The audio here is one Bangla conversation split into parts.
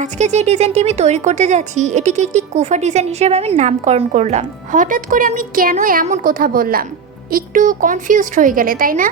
আজকে যে ডিজাইনটি আমি তৈরি করতে যাচ্ছি, এটিকে একটি কুফা ডিজাইন হিসেবে আমি নামকরণ করলাম। হঠাৎ করে আমি কেন এমন কথা বললাম? একটু কনফিউজড হয়ে গেলে, তাই না?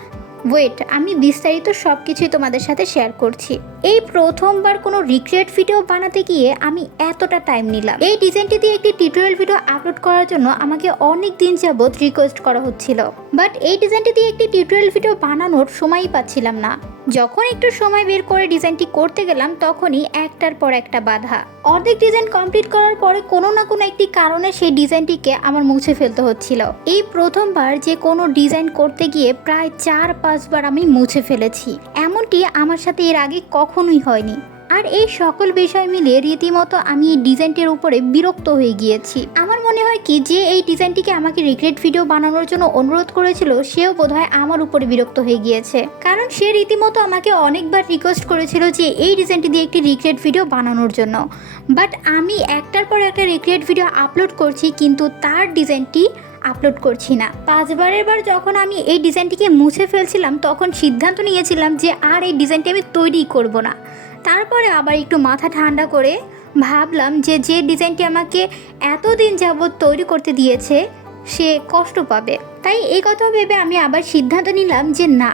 ওয়েট আমি বিস্তারিত সব কিছুই তোমাদের সাথে শেয়ার করছি। এই প্রথমবার কোনো রিক্রিয়েট ভিডিও বানাতে গিয়ে আমি এতটা টাইম নিলাম। এই ডিজাইনটি দিয়ে একটি টিউটোরিয়াল ভিডিও আপলোড করার জন্য আমাকে অনেক দিন যাবৎ রিকোয়েস্ট করা হচ্ছিল। বাট এই ডিজাইনটি দিয়ে একটি টিউটোরিয়াল ভিডিও বানানোর সময়ই পাচ্ছিলাম না। যখন একটু সময় বের করে ডিজাইনটি করতে গেলাম, তখনই একটার পর একটা বাধা। অর্ধেক ডিজাইন কমপ্লিট করার পরে কোনো না কোনো একটি কারণে সেই ডিজাইনটিকে আমার মুছে ফেলতে হচ্ছিল। এই প্রথমবার যে কোনো ডিজাইন করতে গিয়ে প্রায় চার, পাঁচবার আমি মুছে ফেলেছি। এমনটি আমার সাথে এর আগে কখনোই হয়নি। আর এই সকল বিষয় মিলিয়ে রীতিমতো আমি এই ডিজাইনটির উপরে বিরক্ত হয়ে গিয়েছি। মনে হয় কি যে এই ডিজাইনটিকে আমাকে রিগ্রেট ভিডিও বানানোর জন্য অনুরোধ করেছিল, সেও বোধহয় আমার উপরে বিরক্ত হয়ে গিয়েছে। কারণ সে রীতিমতো আমাকে অনেকবার রিকোয়েস্ট করেছিল যে এই ডিজাইনটি দিয়ে একটি রিগ্রেট ভিডিও বানানোর জন্য। বাট আমি একটার পর একটা রিগ্রেট ভিডিও আপলোড করছি, কিন্তু তার ডিজাইনটি আপলোড করছি না। পাঁচবারের বার যখন আমি এই ডিজাইনটিকে মুছে ফেলছিলাম, তখন সিদ্ধান্ত নিয়েছিলাম যে আর এই ডিজাইনটি আমি তৈরি করব না। তারপরে আবার একটু মাথা ঠান্ডা করে ভাবলাম যে যে ডিজাইনটি আমাকে এতদিন যাবৎ তৈরি করতে দিয়েছে, সে কষ্ট পাবে। তাই এই কথা ভেবে আমি আবার সিদ্ধান্ত নিলাম যে না,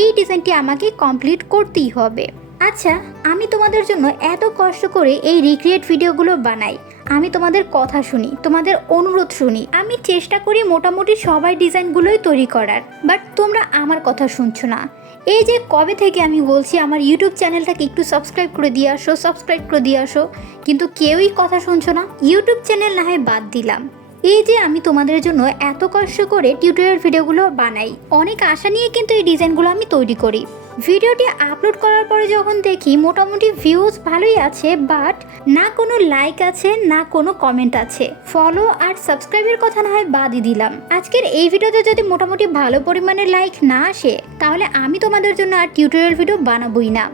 এই ডিজাইনটি আমাকে কমপ্লিট করতেই হবে। আচ্ছা আমি তোমাদের জন্য এত কষ্ট করে এই রিক্রিয়েট ভিডিওগুলো বানাই। আমি তোমাদের কথা শুনি, তোমাদের অনুরোধ শুনি। আমি চেষ্টা করি মোটামুটি সবাই ডিজাইনগুলোই তৈরি করার বাট তোমরা আমার কথা শুনছো না। এই যে কবে থেকে আমি বলছি আমার ইউটিউব চ্যানেলটাকে একটু সাবস্ক্রাইব করে দিয়ে আসো সাবস্ক্রাইব করে দিয়ে আসো, কিন্তু কেউই কথা শুনছো না ইউটিউব চ্যানেল না হয় বাদ দিলাম। এই যে আমি তোমাদের জন্য এত কষ্ট করে টিউটোরিয়াল ভিডিওগুলো বানাই, অনেক আশা নিয়ে কিন্তু এই ডিজাইনগুলো আমি তৈরি করি। ভিডিওটি আপলোড করার পরে যখন দেখি মোটামুটি ভিউজ ভালোই আছে বাট না কোনো লাইক আছে, না কোনো কমেন্ট আছে। ফলো আর সাবস্ক্রাইবের কথা না হয় বাদই দিলাম। আজকের এই ভিডিওতে যদি মোটামুটি ভালো পরিমাণে লাইক না আসে, তাহলে আমি তোমাদের জন্য আর টিউটোরিয়াল ভিডিও বানাবোই না।